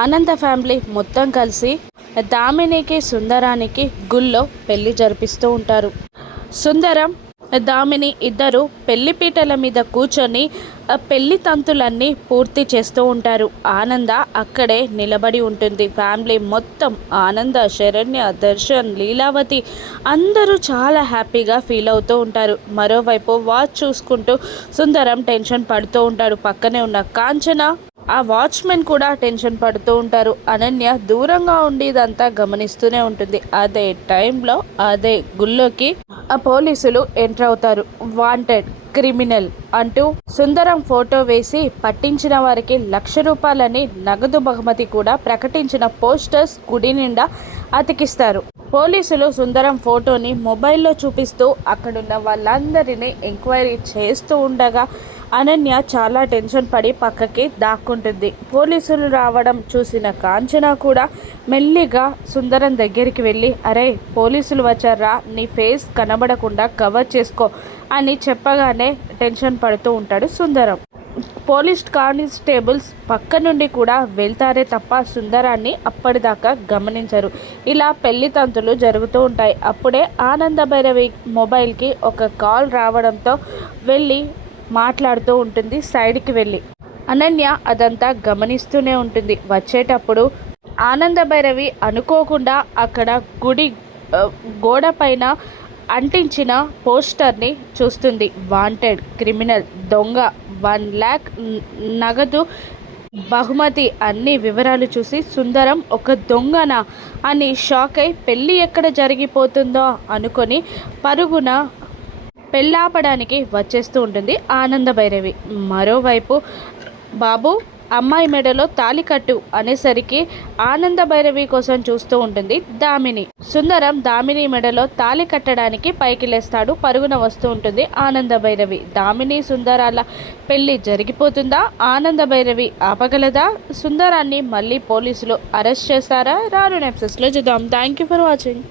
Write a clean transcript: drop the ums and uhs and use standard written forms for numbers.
ఆనంద ఫ్యామిలీ మొత్తం కలిసి దామినికి సుందరానికి గుళ్ళో పెళ్లి జరిపిస్తూ ఉంటారు. సుందరం దామిని ఇద్దరు పెళ్లి పీటల మీద కూర్చొని పెళ్లి తంతులన్నీ పూర్తి చేస్తూ ఉంటారు. ఆనంద అక్కడే నిలబడి ఉంటుంది. ఫ్యామిలీ మొత్తం ఆనంద, శరణ్య, దర్శన్, లీలావతి అందరూ చాలా హ్యాపీగా ఫీల్ అవుతూ ఉంటారు. మరోవైపు వాచ్ చూసుకుంటూ సుందరం టెన్షన్ పడుతూ ఉంటాడు. పక్కనే ఉన్న కాంచన, ఆ వాచ్మెన్ కూడా టెన్షన్ పడుతూ ఉంటారు. అనన్య దూరంగా ఉండి ఇదంతా గమనిస్తూనే ఉంటుంది. అదే టైంలో అదే గుళ్ళోకి ఆ పోలీసులు ఎంటర్ అవుతారు. వాంటెడ్ క్రిమినల్ అంటూ సుందరం ఫోటో వేసి పట్టించిన వారికి 1,00,000 రూపాయలని నగదు బహుమతి కూడా ప్రకటించిన పోస్టర్స్ గుడి నిండా అతికిస్తారు. పోలీసులు సుందరం ఫోటోని మొబైల్లో చూపిస్తూ అక్కడున్న వాళ్ళందరినీ ఎంక్వైరీ చేస్తూ ఉండగా అనన్య చాలా టెన్షన్ పడి పక్కకి దాక్కుంటుంది. పోలీసులు రావడం చూసిన కాంచన కూడా మెల్లిగా సుందరం దగ్గరికి వెళ్ళి, అరే పోలీసులు వచ్చారా, నీ ఫేస్ కనబడకుండా కవర్ చేసుకో అని చెప్పగానే టెన్షన్ పడుతూ ఉంటాడు సుందరం. పోలీస్ కానిస్టేబుల్స్ పక్క నుండి కూడా వెళ్తారే తప్ప సుందరాన్ని అప్పటిదాకా గమనించరు. ఇలా పెళ్లి తంతులు జరుగుతూ ఉంటాయి. అప్పుడే ఆనంద భైరవి మొబైల్కి ఒక కాల్ రావడంతో వెళ్ళి మాట్లాడుతూ ఉంటుంది. సైడ్కి వెళ్ళి అనన్య అదంతా గమనిస్తూనే ఉంటుంది. వచ్చేటప్పుడు ఆనంద భైరవి అనుకోకుండా అక్కడ గుడి గోడ పైన అంటించిన పోస్టర్ని చూస్తుంది. వాంటెడ్ క్రిమినల్, దొంగ, 1,00,000 నగదు బహుమతి అన్ని వివరాలు చూసి సుందరం ఒక దొంగన అని షాక్ అయి పెళ్ళి ఎక్కడ జరిగిపోతుందో అనుకొని పరుగున పెళ్ళాపడానికి వచ్చేస్తూ ఉంటుంది ఆనంద భైరవి. మరోవైపు బాబు అమ్మాయి మెడలో తాళి కట్టు అనేసరికి ఆనంద భైరవి కోసం చూస్తూ ఉంటుంది దామిని. సుందరం దామిని మెడలో తాళి కట్టడానికి పైకి లేస్తాడు. పరుగున వస్తూ ఉంటుంది ఆనంద భైరవి. దామిని సుందరాల పెళ్లి జరిగిపోతుందా? ఆనంద భైరవి ఆపగలదా? సుందరాన్ని మళ్ళీ పోలీసులు అరెస్ట్ చేస్తారా? రాను ఎపిసోడ్స్లో చూద్దాం. Thank you for watching.